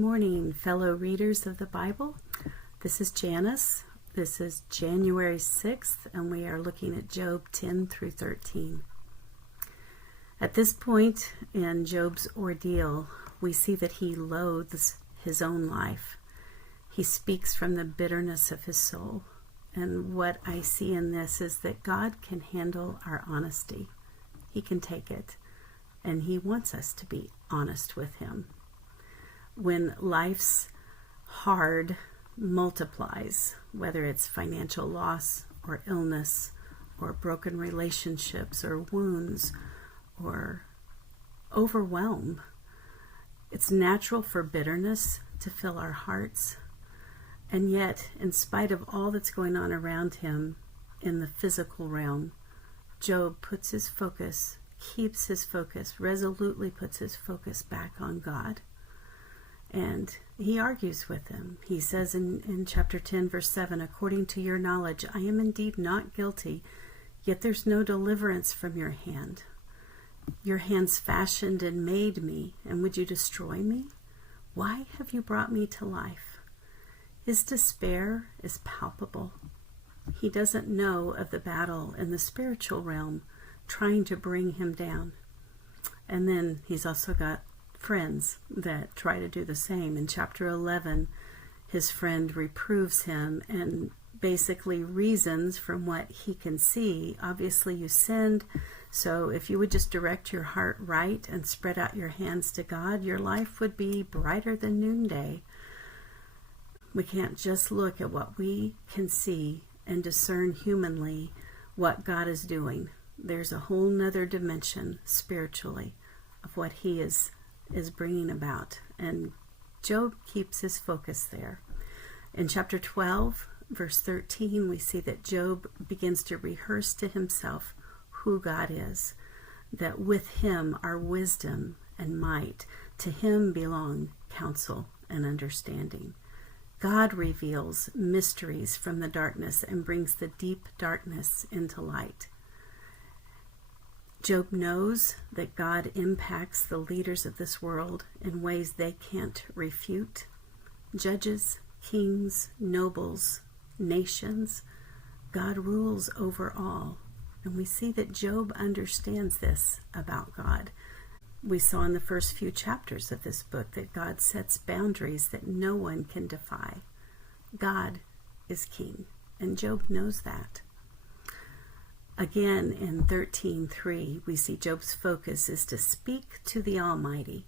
morning, fellow readers of the Bible. This is Janice. This is January 6th, and we are looking at Job 10 through 13. At this point in Job's ordeal, we see that he loathes his own life. He speaks from the bitterness of his soul. And what I see in this is that God can handle our honesty. He can take it. And he wants us to be honest with him. When life's hard multiplies, whether it's financial loss or illness or broken relationships or wounds or overwhelm, it's natural for bitterness to fill our hearts. And yet, in spite of all that's going on around him in the physical realm, Job puts his focus, keeps his focus, resolutely puts his focus back on God. And he argues with him. He says in chapter 10, verse 7, "According to your knowledge, I am indeed not guilty, yet there's no deliverance from your hand. Your hands fashioned and made me, and would you destroy me? Why have you brought me to life?" His despair is palpable. He doesn't know of the battle in the spiritual realm trying to bring him down. And then he's also got friends that try to do the same. In chapter 11, his friend reproves him and basically reasons from what he can see. Obviously, you sinned, so if you would just direct your heart right and spread out your hands to God, your life would be brighter than noonday. We can't just look at what we can see and discern humanly what God is doing. There's a whole nother dimension spiritually of what he is bringing about. And Job keeps his focus there. In chapter 12, verse 13, we see that Job begins to rehearse to himself who God is, that with him are wisdom and might. To him belong counsel and understanding. God reveals mysteries from the darkness and brings the deep darkness into light. Job knows that God impacts the leaders of this world in ways they can't refute. Judges, kings, nobles, nations, God rules over all. And we see that Job understands this about God. We saw in the first few chapters of this book that God sets boundaries that no one can defy. God is king, and Job knows that. Again, in 13:3, we see Job's focus is to speak to the Almighty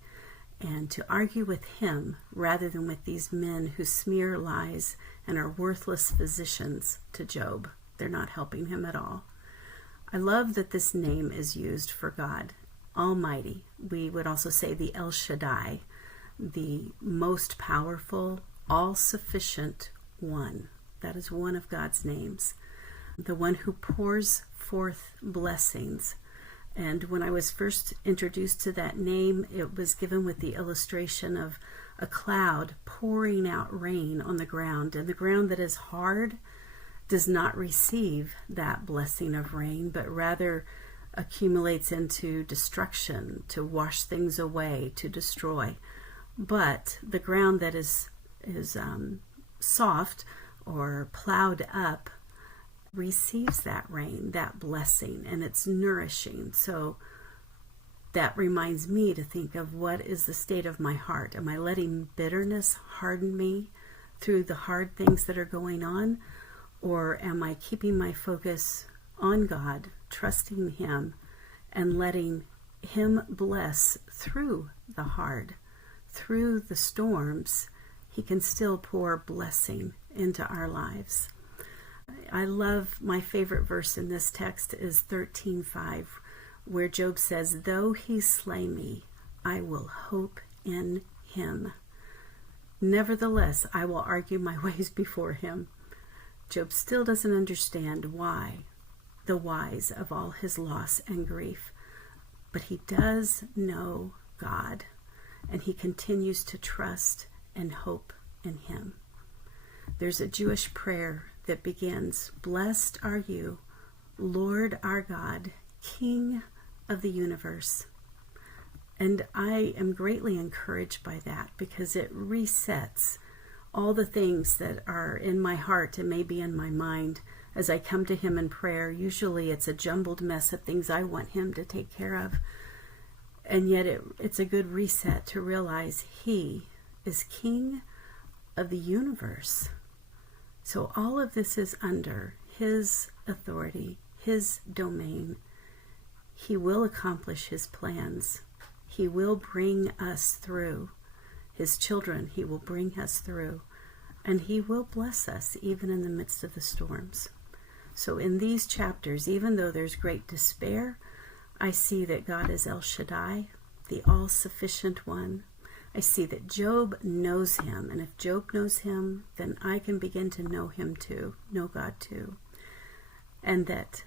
and to argue with him rather than with these men who smear lies and are worthless physicians to Job. They're not helping him at all. I love that this name is used for God, Almighty. We would also say the El Shaddai, the most powerful, all-sufficient one. That is one of God's names. The one who pours forth blessings. And when I was first introduced to that name, it was given with the illustration of a cloud pouring out rain on the ground. And the ground that is hard does not receive that blessing of rain, but rather accumulates into destruction, to wash things away, to destroy. But the ground that is soft or plowed up receives that rain, that blessing, and it's nourishing. So that reminds me to think of what is the state of my heart. Am I letting bitterness harden me through the hard things that are going on? Or am I keeping my focus on God, trusting him, and letting him bless through the hard, through the storms? He can still pour blessing into our lives. I love, my favorite verse in this text is 13:5, where Job says, "Though he slay me, I will hope in him. Nevertheless, I will argue my ways before him." Job still doesn't understand why, the whys of all his loss and grief, but he does know God, and he continues to trust and hope in him. There's a Jewish prayer that begins, "Blessed are you, Lord our God, King of the universe." And I am greatly encouraged by that because it resets all the things that are in my heart and maybe in my mind as I come to him in prayer. Usually it's a jumbled mess of things I want him to take care of. And yet it's a good reset to realize he is King of the universe. So all of this is under his authority, his domain. He will accomplish his plans. He will bring us through. His children, he will bring us through. And he will bless us even in the midst of the storms. So in these chapters, even though there's great despair, I see that God is El Shaddai, the all-sufficient one. I see that Job knows him. And if Job knows him, then I can begin to know him too, know God too. And that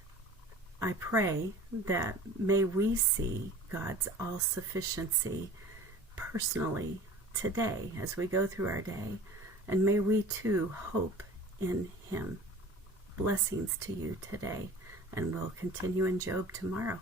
I pray that may we see God's all-sufficiency personally today as we go through our day, and may we too hope in him. Blessings to you today, and we'll continue in Job tomorrow.